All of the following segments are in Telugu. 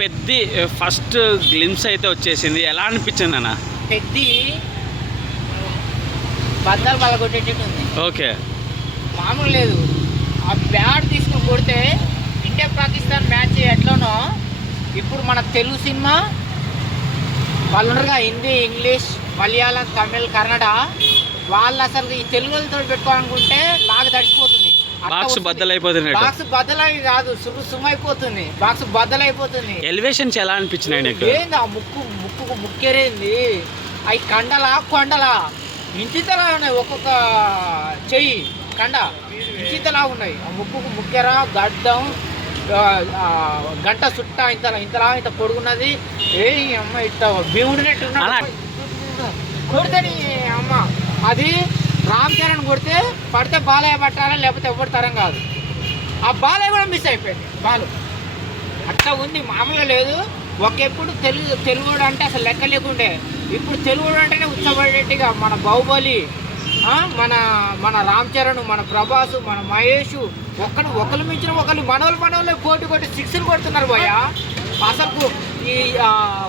పెద్ద ఫస్ట్ గ్లిమ్స్ అయితే వచ్చేసింది, ఎలా అనిపించింది అన్న? పెద్ద బద్దలు పగలగొట్టేటట్టు ఉంది. ఓకే, మామూలు లేదు. ఆ బ్యాట్ తీసుకుని కొడితే ఇండియా పాకిస్తాన్ మ్యాచ్ ఎట్లనో ఇప్పుడు మన తెలుగు సినిమా వాళ్ళు ఉన్నారుగా, హిందీ, ఇంగ్లీష్, మలయాళం, తమిళ్, కన్నడ, వాళ్ళు అసలు ఈ తెలుగులతో పెట్టుకోవాలనుకుంటే లాగా తడిచిపోతుంది. బాక్స్ బద్దలైపోతుంది. బాక్స్ బద్దలై కాదు, సుమైపోతుంది. బాక్స్ బద్దలైపోతుంది. ఎలివేషన్స్ ఎలా అనిపించినాయి నీకు? ఏంది ఆ ముక్కుకు ముక్కేరేంది? అవి కొండలా ఇంటితలా ఉన్నాయి. ఒక్కొక్క చెయ్యి కండ ఇంటితలా ఉన్నాయి. ఆ ముక్కుకు ముక్కెరా, గడ్డం, గంట చుట్ట ఇంత పొడుగున్నది. ఏ అమ్మ ఇట్ట భీముడినట్టు కొడితే అమ్మ అది రామ్ చరణ్ కొడితే పడితే బాలయ్య పట్టాలా, లేకపోతే ఎవరి తరం కాదు. ఆ బాలయ్య కూడా మిస్ అయిపోయింది. బాలు అట్లా ఉంది, మామూలుగా లేదు. ఒకప్పుడు తెలుగు అంటే అసలు లెక్క లేకుండే, ఇప్పుడు తెలుగు అంటేనే ఉత్సపడేట్టుగా మన బాహుబలి, మన రామ్ చరణ్, మన ప్రభాస్, మన మహేష్, ఒకరు మించిన ఒకరు మనోళ్ళు పోటీ కొట్టి సిక్స్లు కొడుతున్నారు భయ్య. అసలు ఈ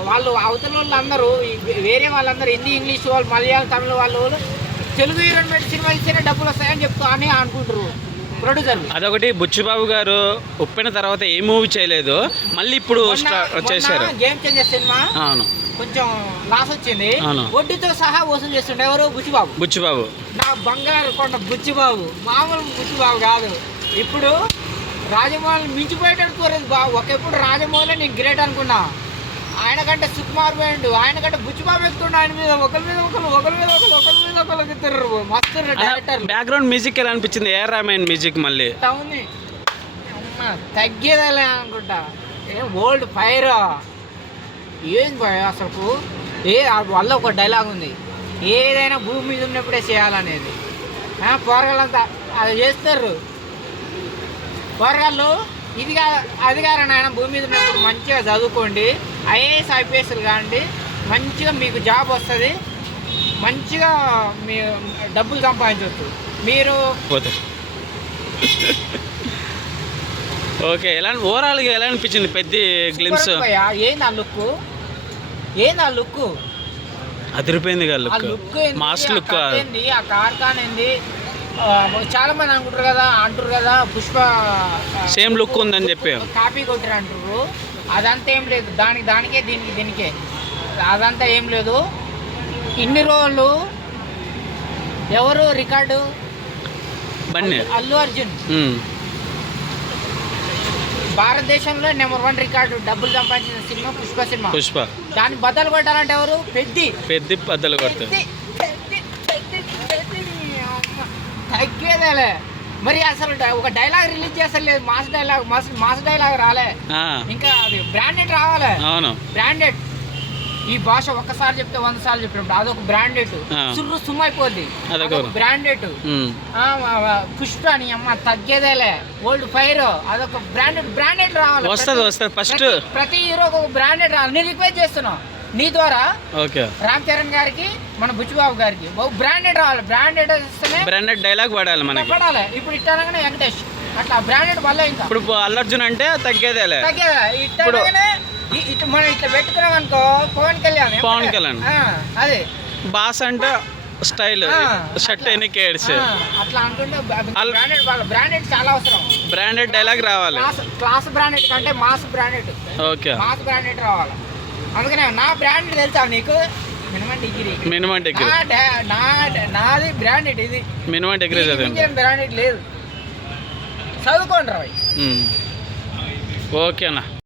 వాళ్ళు అవతల వాళ్ళు అందరూ, వేరే వాళ్ళందరూ హిందీ, ఇంగ్లీష్ వాళ్ళు, మలయాళం, తమిళ వాళ్ళు తెలుగు హీరోయిన్ పెట్టి సినిమా ఇస్తేనే డబ్బులు వస్తాయని అని అనుకుంటారు ప్రొడ్యూసర్లు. అదొకటి. బుచ్చిబాబు గారు ఉప్పిన తర్వాత ఏ మూవీ చేయలేదు, మళ్ళీ ఇప్పుడు చేశారు. గేమ్ చేంజర్ సినిమా అవును, కొంచెం లాస్ వచ్చింది. వడ్డీతో సహా వసూలు చేస్తుండే. ఎవరు? బుచ్చిబాబు. నా బంగారు కొండ బుచ్చిబాబు, మామూలు బుచ్చిబాబు కాదు. ఇప్పుడు రాజమౌళి మించిపోయేటట్టు కోరేది బాబు. ఒకప్పుడు రాజమౌళి నేను గ్రేట్ అనుకున్నా, ఆయన కంటే సుకుమార్ పోయిండు, ఆయన కంటే బుచ్చిబాబు ఎక్కుతుండే. ఆయన మీద ఒకరి మీద ఒకరు ఎత్తారు. మస్తు డైరెక్టర్. బ్యాక్గ్రౌండ్ మ్యూజిక్ ఎలా అనిపించింది? ఏఆర్ రెహమాన్ మ్యూజిక్ మళ్ళీ ఉంది. తగ్గేదేలే అనుకుంటా. ఓల్డ్ ఫైర్ ఏం భయ అసలు. వల్ల ఒక డైలాగ్ ఉంది, ఏదైనా భూమి మీద ఉన్నప్పుడే చేయాలనేది. పోరగాళ్ళంతా అది చేస్తారు. పోరగాళ్ళు ఇదిగా అది కారణం, ఆయన భూమి మీద ఉన్నప్పుడు మంచిగా చదువుకోండి, ఐఏఎస్ ఐపీఎస్లు కాండి, మంచిగా మీకు జాబ్ వస్తుంది, మంచిగా మీ డబ్బులు సంపాదించవచ్చు మీరు. ఓకే, ఓవరాల్గా ఎలా అనిపించింది పెద్ద గ్లిమ్స్? ఏంది ఆ లుక్ అదిరిపోయింది కదా లుక్. Mass look. ఆ కార్ఖాన్ ఏంది, చాలా మంది అంటారు కదా పుష్ప సేమ్ లుక్ ఉందని చెప్పి కాపీ కొట్టారు అంటారు. అదంతా ఏం లేదు, దానికే దీనికే అదంతా ఏం లేదు. ఇన్ని రోజులు ఎవరు రికార్డు? అల్లు అర్జున్. భారతదేశంలో నెంబర్ 1 రికార్డు డబ్బులు సంపాదించిన సినిమా పుష్ప. దాన్ని బద్దలు కొట్టాలంటే ఎవరు? పెద్ద బద్దలు కొడతారు. తగ్గేదేలే. మరి అసలు ఒక డైలాగ్ రిలీజ్ చేస్తలేదు, మాస్ డైలాగ్ రాలే. ఇంకా అది బ్రాండెడ్ రావాలి. బ్రాండెడ్. ఈ భాష ఒక్కసారి చెప్తే 100 సార్లు చెప్పినప్పుడు అదొక బ్రాండెడ్. సుమ్మైపోద్ది, బ్రాండెడ్. పుష్ప అని అమ్మ తగ్గేదేలే. ఓల్డ్ ఫైర్ అదొక బ్రాండెడ్ రావాలి. ఫస్ట్ ప్రతి హీరోకి ఒక బ్రాండెడ్ రావాలి. నేను రిక్వెస్ట్ చేస్తున్నా నీ ద్వారా రామ్ చరణ్ గారికి, మన బుచ్చిబాబు గారికి బ్రాండెడ్ రావాలి. బ్రాండెడ్ డైలాగ్ పడాలి. ఇప్పుడు ఇట్టానగానే వెంకటేష్ అట్లా బ్రాండెడ్ వల్ల. ఇంకా ఇప్పుడు అల్లు అర్జున్ అంటే తగ్గేదేలే. మనం ఇట్లా పెట్టుకున్నాం అనుకో, పవన్ కళ్యాణ్ అదే బాస్ అంటే స్టైల్, షర్ట్ ఎన్నికేడ్స్ అట్లా అనుకుంటే బ్రాండెడ్ చాలా అవసరం. బ్రాండెడ్ డైలాగ్ రావాలి. క్లాస్ బ్రాండెడ్ కంటే mass branded. Okay, mass branded రావాలి. అందుకనే నా బ్రాండెడ్ తెలుసా నీకు? Minimum degree. నాది బ్రాండెడ్. ఇది మినిమం డిగ్రీ బ్రాండెడ్ లేదు. చదువుకోండి రాయ్. ఓకేనా.